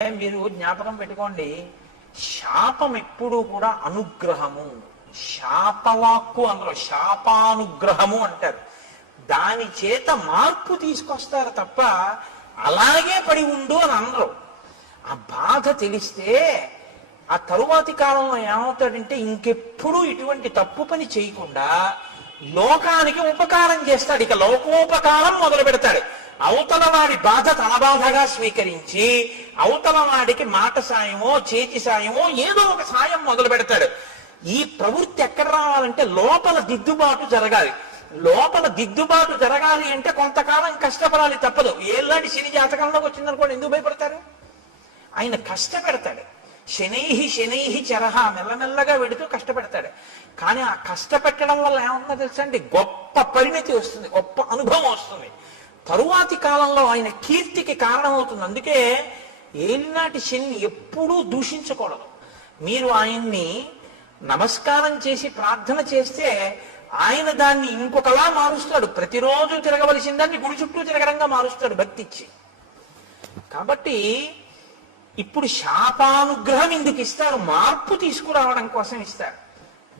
మీరు జ్ఞాపకం పెట్టుకోండి, శాపం ఎప్పుడూ కూడా అనుగ్రహము. శాపవాక్కు అందులో శాపానుగ్రహము అంటారు. దాని చేత మార్పు తీసుకొస్తారు తప్ప అలాగే పడి ఉండు అని అనరు. ఆ బాధ తెలిస్తే ఆ తరువాతి కాలంలో ఏమవుతాడంటే ఇంకెప్పుడు ఇటువంటి తప్పు పని చేయకుండా లోకానికి ఉపకారం చేస్తాడు. ఇక లోకోపకారం మొదలు పెడతాడు. అవతల వాడి బాధ తన బాధగా స్వీకరించి అవతల వాడికి మాట సాయమో చేతి సాయమో ఏదో ఒక సాయం మొదలు పెడతాడు. ఈ ప్రవృత్తి ఎక్కడ రావాలంటే లోపల దిద్దుబాటు జరగాలి. లోపల దిద్దుబాటు జరగాలి అంటే కొంతకాలం కష్టపడాలి, తప్పదు. ఏళ్ళాంటి శని జాతకంలోకి వచ్చిందనుకోండి, ఎందుకు భయపడతారు? ఆయన కష్టపెడతాడు. శనైహి శనైహి చరహ, మెల్లమెల్లగా వెడుతూ కష్టపెడతాడు. కానీ ఆ కష్టపెట్టడం వల్ల ఏమన్నా తెలుసా అండి, గొప్ప పరిణతి వస్తుంది, గొప్ప అనుభవం వస్తుంది. తరువాతి కాలంలో ఆయన కీర్తికి కారణమవుతుంది. అందుకే ఏలినాటి శని ఎప్పుడూ దూషించకూడదు. మీరు ఆయన్ని నమస్కారం చేసి ప్రార్థన చేస్తే ఆయన దాన్ని ఇంకొకలా మారుస్తాడు. ప్రతిరోజు తిరగవలసిన దాన్ని గుడి చుట్టూ తిరగడంగా మారుస్తాడు భక్తి ఇచ్చి. కాబట్టి ఇప్పుడు శాపానుగ్రహం ఎందుకు ఇస్తారు? మార్పు తీసుకురావడం కోసం ఇస్తారు.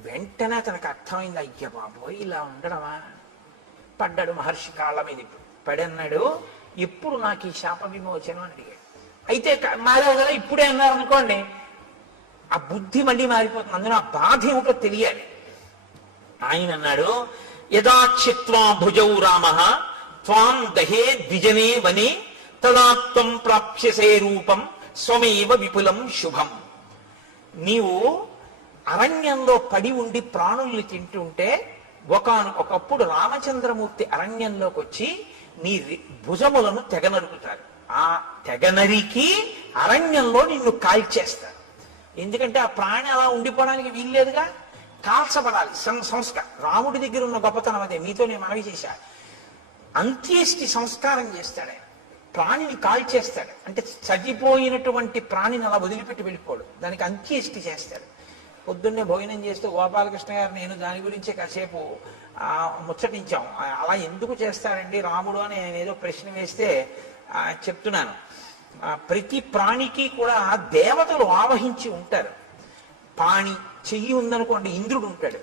వెంటనే అతనికి అర్థమైంది, అయ్య బాబోయ్ ఇలా ఉండడమా. పడ్డాడు మహర్షి కాళ్ళ మీద. ఇప్పుడు పడన్నాడు, ఎప్పుడు నాకు ఈ శాప విమోచనం అని అడిగాడు. అయితే మారావు కదా, ఇప్పుడే అన్నారు అనుకోండి, ఆ బుద్ధి మళ్ళీ మారిపోతుంది. అందులో ఆ బాధ ఏమిటో తెలియాలి. ఆయన అన్నాడు, యథాక్షిత్వా భుజౌ రామ త్వాం దహే ద్విజనే వనే తదాత్వం ప్రాప్స్యసే రూపం స్వమేవ విపులం శుభం. నీవు అరణ్యంలో పడి ఉండి ప్రాణుల్ని తింటుంటే ఒకప్పుడు రామచంద్రమూర్తి అరణ్యంలోకి వచ్చి నీ భుజములను తెగనరుకుతారు. ఆ తెగనరికి అరణ్యంలో నిన్ను కాల్చేస్తారు. ఎందుకంటే ఆ ప్రాణి అలా ఉండిపోవడానికి వీల్లేదుగా, కాల్చబడాలి. సంస్కారం రాముడి దగ్గర ఉన్న గొప్పతనం అదే. మీతో నేను మనవి చేశా. అంత్యేష్టి సంస్కారం చేస్తాడు. ప్రాణిని కాల్చేస్తాడు. అంటే చచ్చిపోయినటువంటి ప్రాణిని అలా వదిలిపెట్టి వెళ్ళిపోడు, దానికి అంత్యేష్టి చేస్తాడు. పొద్దున్నే భోజనం చేస్తూ గోపాలకృష్ణ గారు నేను దాని గురించే కాసేపు ముచ్చటించాం. అలా ఎందుకు చేస్తాడండి రాముడు అని ఆయన ఏదో ప్రశ్న వేస్తే చెప్తున్నాను. ప్రతి ప్రాణికి కూడా దేవతలు ఆవహించి ఉంటారు. పాణి చెయ్యి ఉందనుకోండి, ఇంద్రుడు ఉంటాడు.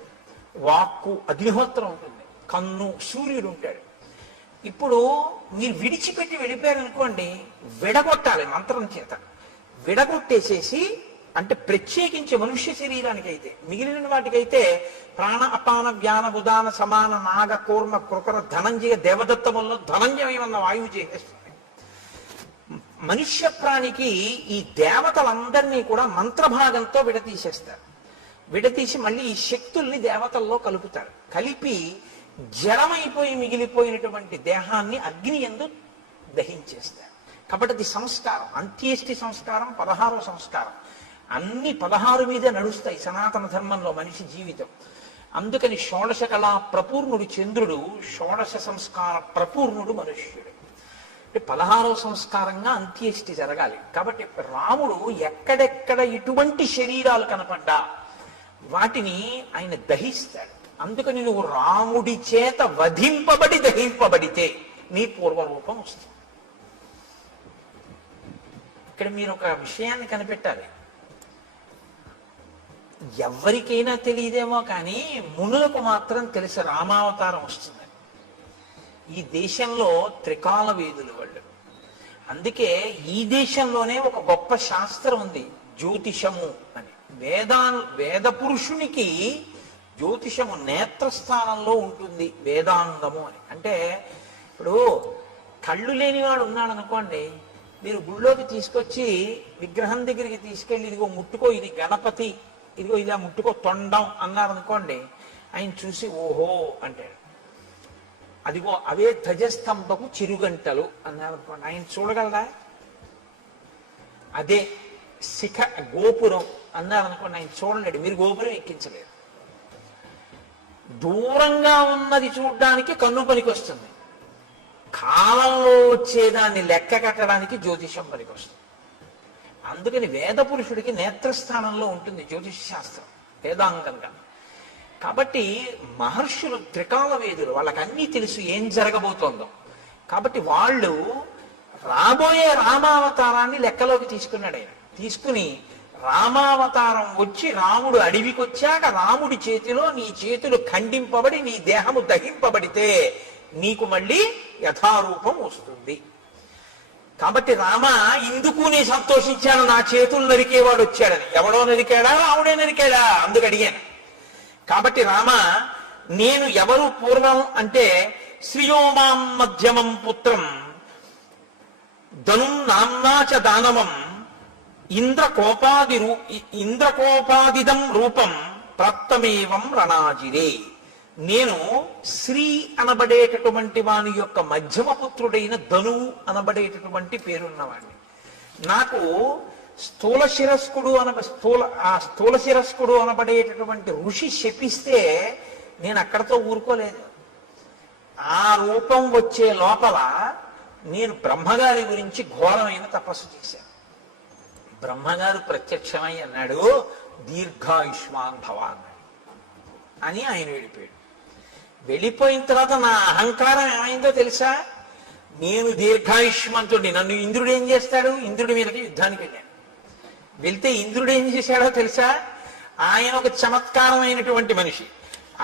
వాక్కు అగ్నిహోత్రం ఉంటుంది. కన్ను సూర్యుడు ఉంటాడు. ఇప్పుడు మీరు విడిచిపెట్టి వెళ్ళిపోయారనుకోండి, విడగొట్టాలి మంత్రం చేత. విడగొట్టేసేసి, అంటే ప్రత్యేకించి మనుష్య శరీరానికి అయితే, మిగిలిన వాటికైతే ప్రాణ అపాన వ్యాన ఉదాన సమాన నాగ కూర్మ కృకర ధనంజయ దేవదత్తముల్లో ధనంజయమన్న వాయువు చేసేస్తుంది. మనుష్య ప్రాణికి ఈ దేవతలందరినీ కూడా మంత్రభాగంతో విడతీసేస్తారు. విడతీసి మళ్ళీ ఈ శక్తుల్ని దేవతల్లో కలుపుతారు. కలిపి జలమైపోయి మిగిలిపోయినటువంటి దేహాన్ని అగ్ని యందు దహించేస్తారు. కాబట్టి అది సంస్కారం. అంత్యేష్టి సంస్కారం 16వ సంస్కారం. అన్ని 16 మీదే నడుస్తాయి సనాతన ధర్మంలో మనిషి జీవితం. అందుకని షోడశ కళా ప్రపూర్ణుడు చంద్రుడు, షోడశ సంస్కార ప్రపూర్ణుడు మనుష్యుడు. 16వ సంస్కారంగా అంత్యేష్టి జరగాలి. కాబట్టి రాముడు ఎక్కడెక్కడ ఇటువంటి శరీరాలు కనపడ్డా వాటిని ఆయన దహిస్తాడు. అందుకని నువ్వు రాముడి చేత వధింపబడి దహింపబడితే నీ పూర్వరూపం వస్తుంది. ఇక్కడ మీరు ఒక విషయాన్ని కనిపెట్టాలి. ఎవరికైనా తెలియదేమో కానీ మునులకు మాత్రం తెలిసి రామావతారం వస్తుంది. ఈ దేశంలో త్రికాల వేదులు వాళ్ళు. అందుకే ఈ దేశంలోనే ఒక గొప్ప శాస్త్రం ఉంది, జ్యోతిషము అని. వేద పురుషునికి జ్యోతిషము నేత్రస్థానంలో ఉంటుంది, వేదాంగము అని. అంటే ఇప్పుడు కళ్ళు లేనివాడు ఉన్నాడు అనుకోండి, మీరు గుళ్ళోకి తీసుకొచ్చి విగ్రహం దగ్గరికి తీసుకెళ్ళి ఇదిగో ముట్టుకో, ఇది గణపతి, ఇదిగో ఇలా ముట్టుకో తొండం అన్నారనుకోండి, ఆయన చూసి ఓహో అంటాడు. అదిగో అవే ధ్వజస్తంభపు చిరుగంటలు అన్నారనుకోండి, ఆయన చూడగలరా? అదే శిఖ గోపురం అన్నారనుకోండి, ఆయన చూడలేడు. మీరు గోపురం ఎక్కించలేరు. దూరంగా ఉన్నది చూడడానికి కన్ను పనికి వస్తుంది, కాలంలో వచ్చేదాన్ని లెక్క కట్టడానికి జ్యోతిషం పనికి వస్తుంది. అందుకని వేద పురుషుడికి నేత్రస్థానంలో ఉంటుంది జ్యోతిష శాస్త్రం వేదాంగంగా. కాబట్టి మహర్షులు త్రికాల వేదులు, వాళ్ళకి అన్నీ తెలుసు ఏం జరగబోతోందో. కాబట్టి వాళ్ళు రాబోయే రామావతారాన్ని లెక్కలోకి తీసుకున్నాడు ఆయన. తీసుకుని రామావతారం వచ్చి రాముడు అడవికి వచ్చాక రాముడి చేతిలో నీ చేతులు ఖండింపబడి నీ దేహము దహింపబడితే నీకు మళ్ళీ యథారూపం వస్తుంది. కాబట్టి రామ ఇందుకు నీ సంతోషించాను, నా చేతులు నరికేవాడు వచ్చాడని. ఎవడో నరికాడా? రాముడే నరికాడా? అందుకు అడిగాను. కాబట్టి రామ నేను ఎవరు పూర్వం అంటే శ్రియోమాం మధ్యమం పుత్రం ధనుం నామ్నాచ దానవం ఇంద్రకోపాదిదం రూపం ప్రాప్తమేవం రణాజిరే. నేను శ్రీ అనబడేటటువంటి వాని యొక్క మధ్యమ పుత్రుడైన ధనువు అనబడేటటువంటి పేరున్నవాడిని. నాకు స్థూల శిరస్కుడు అనబడేటటువంటి ఋషి శపిస్తే నేను అక్కడతో ఊరుకోలేదు. ఆ రూపం వచ్చే లోపల నేను బ్రహ్మగారి గురించి ఘోరమైన తపస్సు చేశాను. బ్రహ్మగారు ప్రత్యక్షమై అన్నాడు, దీర్ఘాయుష్మాన్ భవ అని ఆయన వెళ్ళిపోయాడు. వెళ్ళిపోయిన తర్వాత నా అహంకారం ఏమైందో తెలుసా? నేను దీర్ఘాయుష్మంతుడిని, నన్ను ఇంద్రుడు ఏం చేస్తాడు? ఇంద్రుడి మీదకి యుద్ధానికి వెళ్ళాను. వెళ్తే ఇంద్రుడు ఏం చేశాడో తెలుసా? ఆయన ఒక చమత్కారమైనటువంటి మనిషి.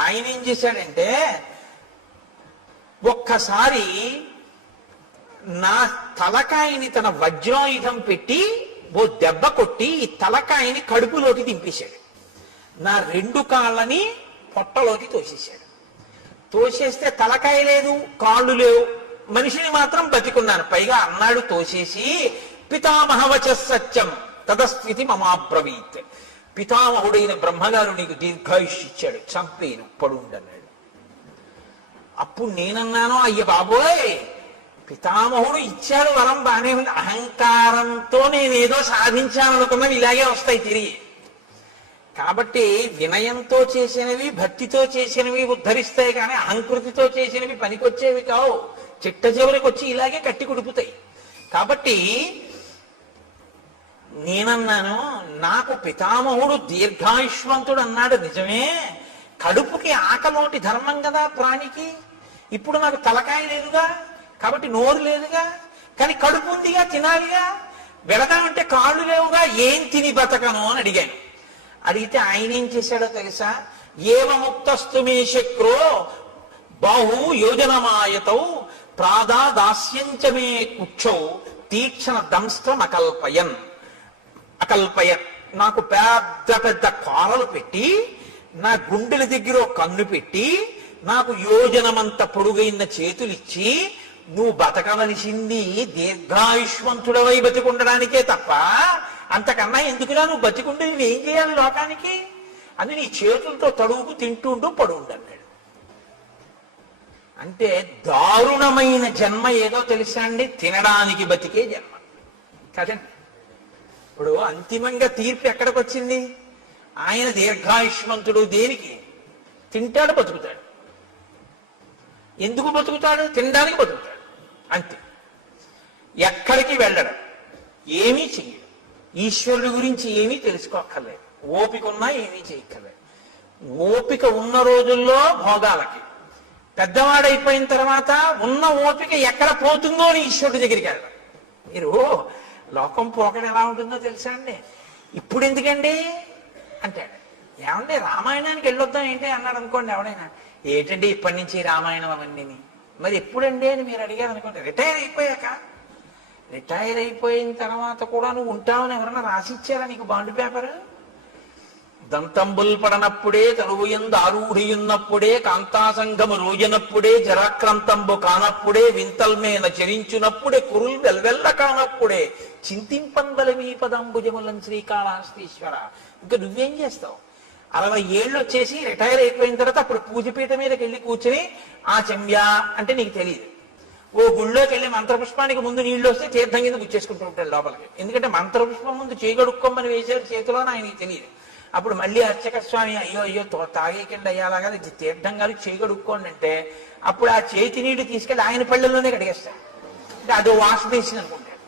ఆయన ఏం చేశాడంటే ఒక్కసారి నా తలకాయని తన వజ్రాయుధం పెట్టి ఓ దెబ్బ కొట్టి ఈ తలకాయని కడుపులోకి దింపేశాడు. నా 2 కాళ్ళని పొట్టలోకి తోసేశాడు. తోసేస్తే తలకాయ లేదు, కాళ్ళు లేవు, మనిషిని మాత్రం బతికున్నాను. పైగా అన్నాడు తోసేసి, పితామహవచ సత్యం తదస్థితి మమాబ్రవీత్. పితామహుడైన బ్రహ్మగారు నీకు దీర్ఘాయుష్ ఇచ్చాడు, చంపేను, పడుండన్నాడు. అప్పుడు నేనన్నాను, అయ్య బాబోయ్, పితామహుడు ఇచ్చాడు వరం, బానే ఉంది. అహంకారంతో నేనేదో సాధించాలనుకున్నవి ఇలాగే వస్తాయి తిరిగి. కాబట్టి వినయంతో చేసినవి, భక్తితో చేసినవి ఉద్ధరిస్తాయి, కానీ అహంకృతితో చేసినవి పనికొచ్చేవి కావు. చిట్ట చివరికి వచ్చి ఇలాగే కట్టి కుడుపుతాయి. కాబట్టి నేనన్నాను, నాకు పితామహుడు దీర్ఘాయుష్మంతుడు అన్నాడు నిజమే, కడుపుకి ఆకలోటి ధర్మం కదా ప్రాణికి. ఇప్పుడు నాకు తలకాయ లేదుగా, కాబట్టి నోరు లేదుగా, కానీ కడుపు ఉందిగా, తినాలిగా. వెళదామంటే కాళ్ళు లేవుగా, ఏం తిని బతకను అని అడిగాను. అడిగితే ఆయన ఏం చేశాడో తెలుసా? ఏవముక్తస్తు మే శక్రో బాహు యోజనమాయతౌ ప్రాదా దాస్యంచ మే కుక్షౌ తీక్షణ దంస్త్రం అకల్పయన్. నాకు పెద్ద పెద్ద కోరలు పెట్టి, నా గుండెల దగ్గర కన్ను పెట్టి, నాకు యోజనమంత పొడుగైన చేతులిచ్చి, నువ్వు బతకవలసింది దీర్ఘాయుష్మంతుడవై బతికుండడానికే తప్ప అంతకన్నా ఎందుకురా నువ్వు బతికుండే, నువ్వేం చేయాలి లోకానికి అని నీ చేతులతో తడువుకు తింటుంటూ పడుండు అన్నాడు. అంటే దారుణమైన జన్మ ఏదో తెలుసా అండి? తినడానికి బతికే జన్మ కదండి. ఇప్పుడు అంతిమంగా తీర్పు ఎక్కడికి వచ్చింది? ఆయన దీర్ఘాయుష్మంతుడు దేనికి? తింటాడు, బతుకుతాడు. ఎందుకు బతుకుతాడు? తినడానికి బతుకుతాడు, అంతే. ఎక్కడికి వెళ్ళడం, ఏమీ చెయ్యడు. ఈశ్వరుడి గురించి ఏమీ తెలుసుకోక్కర్లేదు. ఓపిక ఉన్నా ఏమీ చేయక్కర్లేదు. ఓపిక ఉన్న రోజుల్లో భోగాలకి, పెద్దవాడైపోయిన తర్వాత ఉన్న ఓపిక ఎక్కడ పోతుందో అని ఈశ్వరుడి దగ్గరికి వెళ్ళడం. మీరు లోకం పోకడ ఎలా ఉంటుందో తెలుసా అండి? ఇప్పుడు ఎందుకండి అంటాడు. ఏమంటే రామాయణానికి వెళ్ళొద్దాం ఏంటి అన్నాడు అనుకోండి ఎవడైనా. ఏంటండి ఇప్పటి నుంచి రామాయణం అవన్నీ? మరి ఎప్పుడండి అని మీరు అడిగారు అనుకోండి. రిటైర్ అయిపోయాక. రిటైర్ అయిపోయిన తర్వాత కూడా నువ్వు ఉంటావని ఎవరన్నా రాసిచ్చారా నీకు బాండ్ పేపర్? దంతంబుల్ పడనప్పుడే తరువుయందు ఆరూఢియున్నప్పుడే కాంతాసంగము రోజనప్పుడే జరాక్రాంతంబు కానప్పుడే వింతల్మేన చరించునప్పుడే కురుల్ వెల్వెల్ల కానప్పుడే చింతింపందలమీ పదంబుజములం శ్రీకాళహస్తీశ్వర. ఇంకా నువ్వేం చేస్తావు? 60 ఏళ్ళు వచ్చేసి రిటైర్ అయిపోయిన తర్వాత అప్పుడు పూజపీఠ మీదకి వెళ్ళి కూర్చుని ఆ చెంబ్యా అంటే నీకు తెలియదు. ఓ గుళ్ళోకి వెళ్ళి మంత్రపుష్పానికి ముందు నీళ్లు వస్తే తీర్థం కింద గుచ్చేసుకుంటూ ఉంటాడు లోపలికి. ఎందుకంటే మంత్రపుష్పం ముందు చేయగడుక్కోమని వేసారు చేతిలో, ఆయనకి తెలియదు. అప్పుడు మళ్ళీ అర్చక స్వామి అయ్యో తాగేకండి అయ్యాలాగా తీర్థం గారు చేయగడుక్కోండి అంటే అప్పుడు ఆ చేతి నీళ్లు తీసుకెళ్ళి ఆయన పళ్ళల్లోనే కడిగేస్తాడు. అంటే అదో వాస తీసింది అనుకుంటాడు.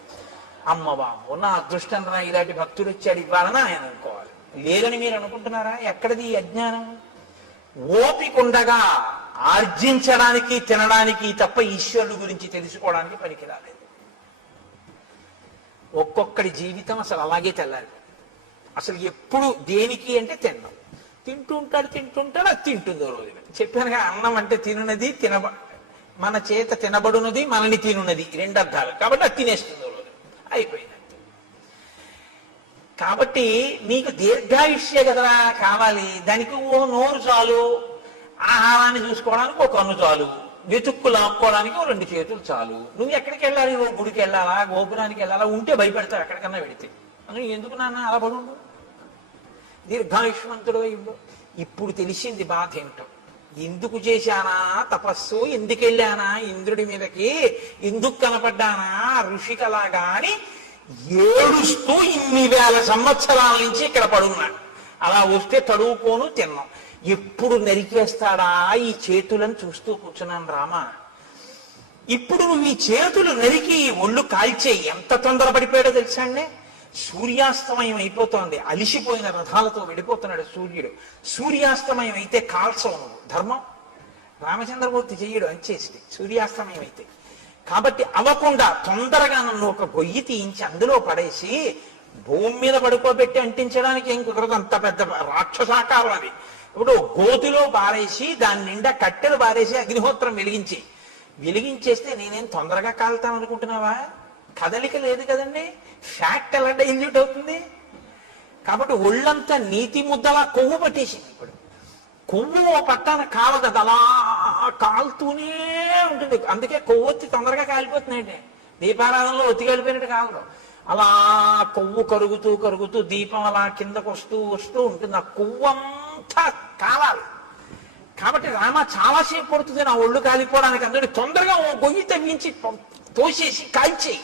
అమ్మ బాబు నా అదృష్టం రా, ఇలాంటి భక్తుడు వచ్చాడు ఇవ్వాలని ఆయన అనుకోవాలి. లేదని మీరు అనుకుంటున్నారా? ఎక్కడిది అజ్ఞానం? ఓపికండగా ఆర్జించడానికి తినడానికి తప్ప ఈశ్వరుడు గురించి తెలుసుకోవడానికి పనికి రాలేదు. ఒక్కొక్కడి జీవితం అసలు అలాగే తెల్లారి. అసలు ఎప్పుడు దేనికి అంటే తినడం. తింటుంటాడు అది తింటుందో రోజున. చెప్పానుగా, అన్నం అంటే తినున్నది, మన చేత తినబడున్నది, మనని తినున్నది, రెండు అర్థాలు. కాబట్టి అది తినేస్తుందో రోజు అయిపోయింది. కాబట్టి నీకు దీర్ఘాయుష్యే కదా కావాలి. దానికి ఓ నోరు చాలు, ఆహారాన్ని చూసుకోవడానికి ఒక కన్ను చాలు, వెతుక్కు లాక్కోవడానికి ఓ 2 చేతులు చాలు. నువ్వు ఎక్కడికి వెళ్ళాలి? ఓ గుడికి వెళ్ళాలా, గోపురానికి వెళ్ళాలా? ఉంటే భయపెడతావు ఎక్కడికన్నా వెడితే. ఎందుకు నాన్న అలా పడుండు, దీర్ఘాయుష్మంతుడు అయ్యుండు. ఇప్పుడు తెలిసింది బాధ ఏమిటో. ఎందుకు చేశానా తపస్సు, ఎందుకు వెళ్ళానా ఇంద్రుడి మీదకి, ఎందుకు కనపడ్డానా ఋషికలాగా అని ఏడుస్తూ ఇన్ని వేల సంవత్సరాల నుంచి ఇక్కడ పడున్నాడు. అలా వస్తే తడువుకోను తిన్నాం. ఎప్పుడు నరికేస్తాడా ఈ చేతులను చూస్తూ కూర్చున్నాను రామా. ఇప్పుడు నువ్వు ఈ చేతులు నరికి ఒళ్ళు కాల్చేయి. ఎంత తొందరపడిపోయాడో తెలుసా అండి. సూర్యాస్తమయం అయిపోతోంది, అలిసిపోయిన రథాలతో వెళ్ళిపోతున్నాడు సూర్యుడు. సూర్యాస్తమయం అయితే కాల్చవు నువ్వు, ధర్మం. రామచంద్రమూర్తి చెయ్యడు అంచేసి సూర్యాస్తమయం అయితే. కాబట్టి అవ్వకుండా తొందరగా నన్ను ఒక గొయ్యి తీయించి అందులో పడేసి భూమి మీద పడుకోబెట్టి అంటించడానికి ఏం కుదరదు, అంత పెద్ద రాక్షసాకారం అది. ఇప్పుడు గోతిలో బారేసి దాని నిండా కట్టెలు బారేసి అగ్నిహోత్రం వెలిగించేస్తే నేనేం తొందరగా కాలుతాను అనుకుంటున్నావా? కదలిక లేదు కదండి, ఫ్యాక్ట్ ఎలా డైల్యూట్ అవుతుంది? కాబట్టి ఒళ్ళంతా నీతి ముద్దలా కొవ్వు పట్టేసింది. ఇప్పుడు కొవ్వు పట్టాన కాలదు, అలా కాలుతూనే ఉంటుంది. అందుకే కొవ్వొత్తి తొందరగా కాలిపోతున్నాయండి. దీపారాధనలో ఒత్తి కాలిపోయినట్టు కాదు, అలా కొవ్వు కరుగుతూ దీపం అలా కిందకు వస్తూ ఉంటుంది. ఆ కొవ్వంతా కావాలి. కాబట్టి రామ చాలాసేపు పడుతుంది నా ఒళ్ళు కాలిపోవడానికి. అందుకని తొందరగా ఓ గొయ్యి తగ్గించి తోసేసి కాల్చేయి.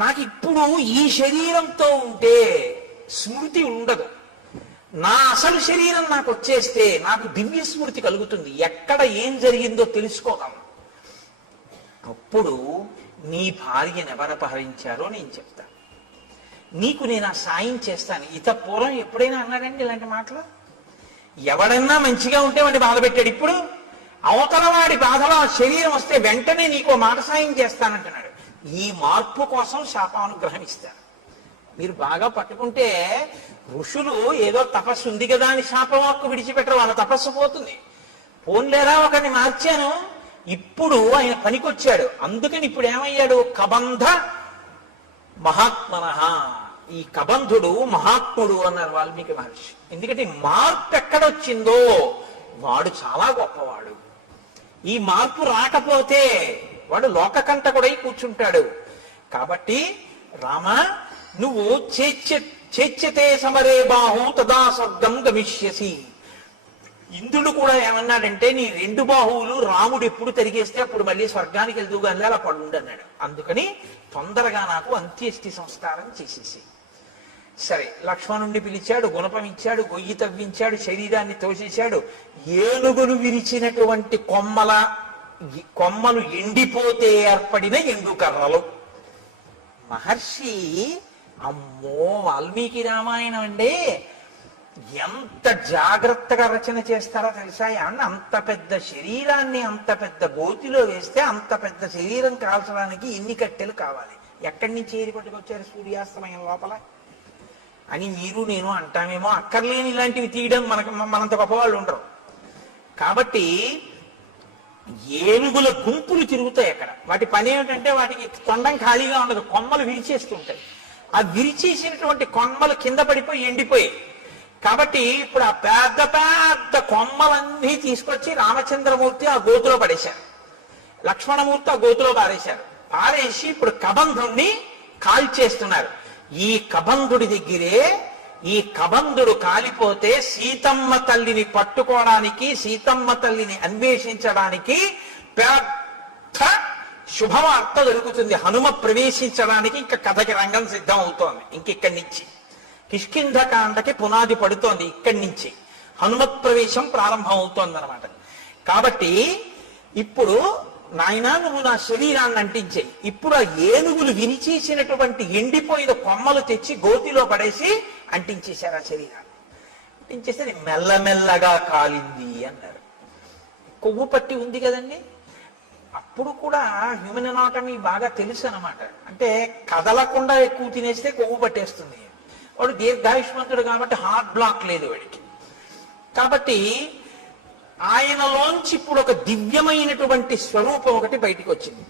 నాకు ఇప్పుడు ఈ శరీరంతో ఉంటే స్మృతి ఉండదు. నా అసలు శరీరం నాకు వచ్చేస్తే నాకు దివ్య స్మృతి కలుగుతుంది, ఎక్కడ ఏం జరిగిందో తెలుసుకోగలను. అప్పుడు నీ భార్యను ఎవరు అపహరించారో నేను చెప్తాను, నీకు నేను ఆ సాయం చేస్తాను. ఇత పూర్వం ఎప్పుడైనా అన్నాడండి ఇలాంటి మాటలు? ఎవడన్నా మంచిగా ఉంటే వాడిని బాధ పెట్టాడు. ఇప్పుడు అవతల వాడి బాధలో శరీరం వస్తే వెంటనే నీకు మాట సాయం చేస్తానంటున్నాడు. ఈ మార్పు కోసం శాపానుగ్రహం ఇస్తాను. మీరు బాగా పట్టుకుంటే ఋషులు ఏదో తపస్సు ఉంది కదా అని శాపవాక్కు విడిచిపెట్టరు, వాళ్ళ తపస్సు పోతుంది. పోన్లేరా ఒకరిని మార్చాను, ఇప్పుడు ఆయన పనికొచ్చాడు. అందుకని ఇప్పుడు ఏమయ్యాడు? కబంధ మహాత్మనః. ఈ కబంధుడు మహాత్ముడు అన్నారు వాల్మీకి మహర్షి. ఎందుకంటే మార్పు ఎక్కడొచ్చిందో వాడు చాలా గొప్పవాడు. ఈ మార్పు రాకపోతే వాడు లోకకంటకుడై కూర్చుంటాడు. కాబట్టి రామ, నువ్వు చేచ్యతే సమరే బాహు తదా స్వర్గం గమిష్యసి. ఇంద్రుడు కూడా ఏమన్నాడంటే, నీ 2 బాహువులు రాముడు ఎప్పుడు తిరిగేస్తే అప్పుడు మళ్ళీ స్వర్గానికి వెళ్తూగానే అలా పడుండు అన్నాడు. అందుకని తొందరగా నాకు అంత్యేష్టి సంస్కారం చేసేసి. సరే, లక్ష్మణుణ్ణి పిలిచాడు, గుణపం ఇచ్చాడు, గొయ్యి తవ్వించాడు, శరీరాన్ని తోసేశాడు. ఏనుగులు విరిచినటువంటి కొమ్మలు ఎండిపోతే ఏర్పడిన ఎండుకర్రలు. మహర్షి, అమ్మో వాల్మీకి రామాయణం అండి ఎంత జాగ్రత్తగా రచన చేస్తారో తెలుసా? అంత పెద్ద శరీరాన్ని అంత పెద్ద గోతిలో వేస్తే అంత పెద్ద శరీరం కాల్చడానికి ఎన్ని కట్టెలు కావాలి, ఎక్కడి నుంచి ఏరి పట్టుకొచ్చారు సూర్యాస్తమయం లోపల అని మీరు నేను అంటామేమో. అక్కర్లేని ఇలాంటివి తీయడం మనంత గొప్పవాళ్ళు ఉండరు. కాబట్టి ఏనుగుల గుంపులు తిరుగుతాయి అక్కడ. వాటి పని ఏమిటంటే వాటికి తొండం ఖాళీగా ఉండదు, కొమ్మలు విరిచేస్తుంటాయి. ఆ విరిచేసినటువంటి కొమ్మలు కింద పడిపోయి ఎండిపోయి. కాబట్టి ఇప్పుడు ఆ పెద్ద పెద్ద కొమ్మలన్నీ తీసుకొచ్చి రామచంద్రమూర్తి ఆ గోతులో పడేశారు, లక్ష్మణమూర్తి ఆ గోతులో పారేసి ఇప్పుడు కబంధుణ్ణి కాల్చేస్తున్నారు. ఈ కబంధుడి దగ్గరే ఈ కబంధుడు కాలిపోతే సీతమ్మ తల్లిని పట్టుకోవడానికి, సీతమ్మ తల్లిని అన్వేషించడానికి పెద్ద శుభవార్త దొరుకుతుంది. హనుమ ప్రవేశించడానికి ఇంకా కథకి రంగం సిద్ధం అవుతోంది. ఇంకిక్కడి నుంచి కిష్కింధకాండకి పునాది పడుతోంది. ఇక్కడి నుంచి హనుమత్ ప్రవేశం ప్రారంభం అవుతోంది అనమాట. కాబట్టి ఇప్పుడు నాయనా నువ్వు నా శరీరాన్ని అంటించేయి. ఇప్పుడు ఆ ఏనుగులు విరిచేసినటువంటి ఎండిపోయిన కొమ్మలు తెచ్చి గోతిలో పడేసి అంటించేశారు ఆ శరీరాన్ని. అంటించేస్తే మెల్లమెల్లగా కాలింది అన్నారు. కొవ్వు పట్టి ఉంది కదండి, అప్పుడు కూడా హ్యూమన్ అనాటమీ బాగా తెలుసు అనమాట. అంటే కదలకుండా ఎక్కువ తినేస్తే కొవ్వు పట్టేస్తుంది. వాడు దీర్ఘాయుష్మంతుడు కాబట్టి హార్ట్ బ్లాక్ లేదు వాడికి. కాబట్టి ఆయనలోంచి ఇప్పుడు ఒక దివ్యమైనటువంటి స్వరూపం ఒకటి బయటికి వచ్చింది.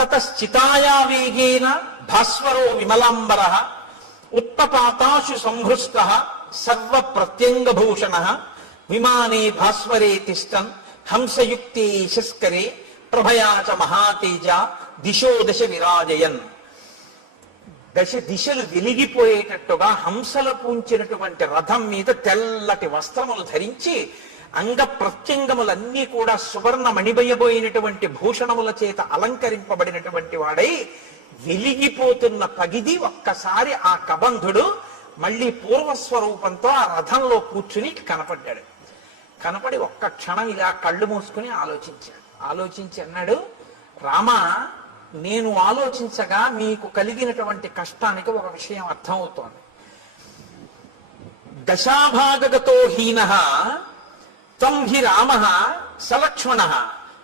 తతశ్చితాయా వేగేన భాస్వరో విమలాంబర ఉత్పపాతాశు సంహృష్ట సర్వ ప్రత్యంగభూషణ విమానే భాస్వరే తిష్టన్ హంసయుక్తే శస్కరే ప్రభయాచ మహాతేజ దిశో దశ విరాజయన్. దశ దిశలు వెలిగిపోయేటట్టుగా హంసలు పూంచినటువంటి రథం మీద తెల్లటి వస్త్రములు ధరించి అంగ ప్రత్యంగములన్నీ కూడా సువర్ణ మణిబయబోయినటువంటి భూషణముల చేత అలంకరింపబడినటువంటి వాడై వెలిగిపోతున్న పగిది ఒక్కసారి ఆ కబంధుడు మళ్ళీ పూర్వస్వరూపంతో ఆ రథంలో కూర్చుని కనపడ్డాడు. కనపడి ఒక్క క్షణం ఇలా కళ్ళు మూసుకుని ఆలోచించి అన్నాడు, రామా, నేను ఆలోచించగా మీకు కలిగినటువంటి కష్టానికి ఒక విషయం అర్థమవుతోంది. దశాభాగగతో హీనః త్వం హి రామః సలక్ష్మణః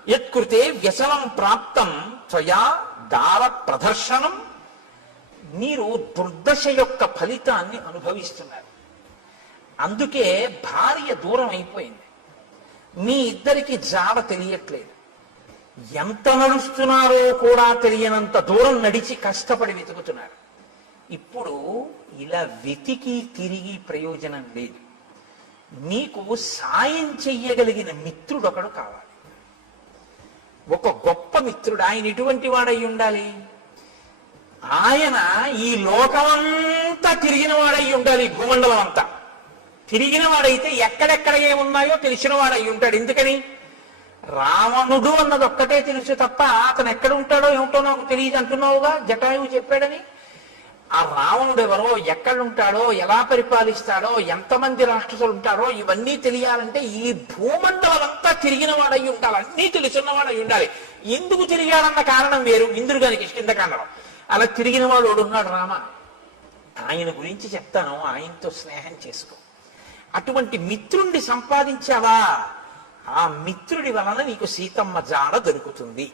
యత్కృతే వ్యసనం ప్రాప్తం త్వయా దార ప్రదర్శనం. మీరు దుర్దశ యొక్క ఫలితాన్ని అనుభవిస్తున్నారు. అందుకే భార్య దూరం అయిపోయింది. మీ ఇద్దరికి జాడ తెలియట్లేదు. ఎంత నడుస్తున్నారో కూడా తెలియనంత దూరం నడిచి కష్టపడి వెతుకుతున్నారు. ఇప్పుడు ఇలా వెతికి తిరిగి ప్రయోజనం లేదు. మీకు సాయం చెయ్యగలిగిన మిత్రుడు ఒకడు కావాలి. ఒక గొప్ప మిత్రుడు. ఆయన ఎటువంటి వాడై ఉండాలి? ఆయన ఈ లోకమంతా తిరిగిన వాడై ఉండాలి. భూమండలం అంతా తిరిగిన వాడైతే ఎక్కడెక్కడ ఏమున్నాయో తెలిసిన వాడై ఉంటాడు. ఎందుకని? రావణుడు అన్నది ఒక్కటే తెలుసు తప్ప అతను ఎక్కడ ఉంటాడో ఏమిటో నాకు తెలియదు అంటున్నావుగా, జటాయువు చెప్పాడని. ఆ రావణుడు ఎవరో, ఎక్కడుంటాడో, ఎలా పరిపాలిస్తాడో, ఎంతమంది రాక్షసులు ఉంటారో ఇవన్నీ తెలియాలంటే ఈ భూమండలం అంతా తిరిగిన వాడై ఉండాలి. అన్నీ తెలుసున్నవాడై ఉండాలి. ఎందుకు తిరిగాడన్న కారణం వేరు. ఇంద్రుగానికి కిష్కింధకాండలో అలా తిరిగిన వాడు ఉన్నాడు రామ. ఆయన గురించి చెప్తాను, ఆయనతో స్నేహం చేసుకో. అటువంటి మిత్రుణ్ణి సంపాదించావా, ఆ మిత్రుడి వలన నీకు సీతమ్మ జాడ దొరుకుతుంది.